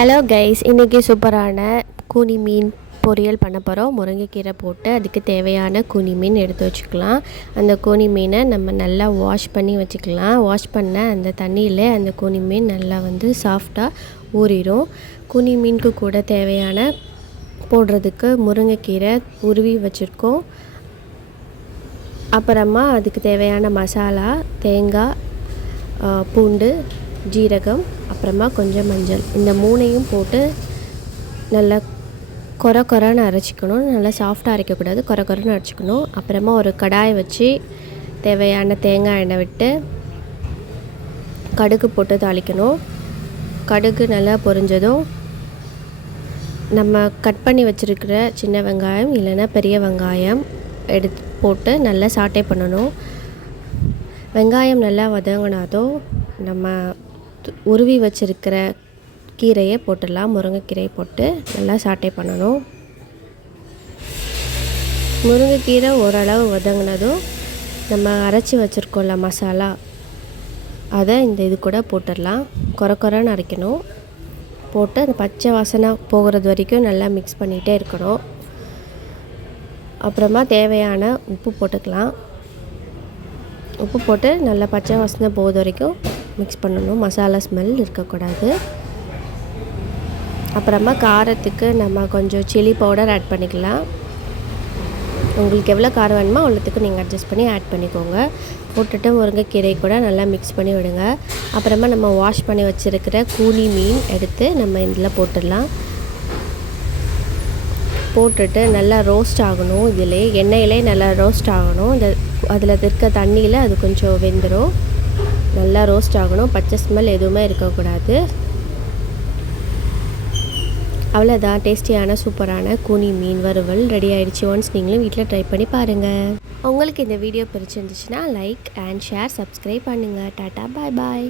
Hello guys இன்றைக்கி சூப்பரான கூனி மீன் பொரியல் பண்ண போகிறோம் முருங்கைக்கீரை போட்டு அதுக்கு தேவையான கூனி மீன் எடுத்து வச்சுக்கலாம். அந்த கூனி மீனை நம்ம நல்லா வாஷ் பண்ணி வச்சுக்கலாம். வாஷ் பண்ண அந்த தண்ணியில் அந்த கூனி மீன் நல்லா வந்து சாஃப்டாக ஊறிடும் கூனி மீனுக்கு கூட தேவையான போடுறதுக்கு முருங்கைக்கீரை உருவி வச்சுருக்கோம். அப்புறமா அதுக்கு தேவையான மசாலா தேங்காய் பூண்டு ஜீரகம் அப்புறமா கொஞ்சம் மஞ்சள். இந்த மூணையும் போட்டு நல்லா கொர கொரன்னு அரைச்சிக்கணும். நல்லா சாஃப்டாக அரைக்கக்கூடாது. கொர கொரன்னு அரைச்சிக்கணும். அப்புறமா ஒரு கடாயை வச்சு தேவையான தேங்காய் எண்ணெய் விட்டு கடுகு போட்டு தாளிக்கணும். கடுகு நல்லா பொரிஞ்சதும் நம்ம கட் பண்ணி வச்சுருக்கிற சின்ன வெங்காயம் இல்லைன்னா பெரிய வெங்காயம் எடுத்து போட்டு நல்லா சாட்டை பண்ணணும். வெங்காயம் நல்லா வதங்கினாதும் நம்ம உருவி வச்சிருக்கிற கீரையை போட்டுடலாம். முருங்கைக்கீரையை போட்டு நல்லா சாட்டை பண்ணணும். முருங்கைக்கீரை ஓரளவு வதங்கினதும் நம்ம அரைச்சி வச்சுருக்கோம்ல மசாலா அதை இந்த இது கூட போட்டுடலாம். கொர கொரன்னு அரைக்கணும். போட்டு அந்த பச்சை வாசனை போகிறது வரைக்கும் நல்லா மிக்ஸ் பண்ணிகிட்டே இருக்கணும். அப்புறமா தேவையான உப்பு போட்டுக்கலாம். உப்பு போட்டு நல்லா பச்சை வாசனை போகிறது வரைக்கும் மிக்ஸ் பண்ணணும். மசாலா ஸ்மெல் இருக்கக்கூடாது. அப்புறமா காரத்துக்கு நம்ம கொஞ்சம் சில்லி பவுடர் ஆட் பண்ணிக்கலாம். உங்களுக்கு எவ்வளோ காரம் வேணுமோ அவ்வளோத்துக்கு நீங்கள் அட்ஜஸ்ட் பண்ணி ஆட் பண்ணிக்கோங்க. போட்டுட்டு முருங்கைக்கீரை கூட நல்லா மிக்ஸ் பண்ணி விடுங்க. அப்புறமா நம்ம வாஷ் பண்ணி வச்சுருக்கிற கூலி மீன் எடுத்து நம்ம இதில் போட்டுடலாம். போட்டுட்டு நல்லா ரோஸ்ட் ஆகணும். இதிலே எண்ணெயிலே நல்லா ரோஸ்ட் ஆகணும். இந்த அதில் இருக்க தண்ணியில் அது கொஞ்சம் வெந்துடும் நல்லா ரோஸ்ட் ஆகணும். பச்சை ஸ்மெல் எதுவுமே இருக்கக்கூடாது. அவ்வளோதான் டேஸ்டியான சூப்பரான கூனி மீன் வறுவல் ரெடி ஆகிடுச்சி ஒன்ஸ் நீங்களும் வீட்டில் ட்ரை பண்ணி பாருங்கள் உங்களுக்கு இந்த வீடியோ பிடிச்சிருந்துச்சுன்னா லைக் அண்ட் ஷேர் சப்ஸ்கிரைப் பண்ணுங்கள் டாட்டா பாய் பாய்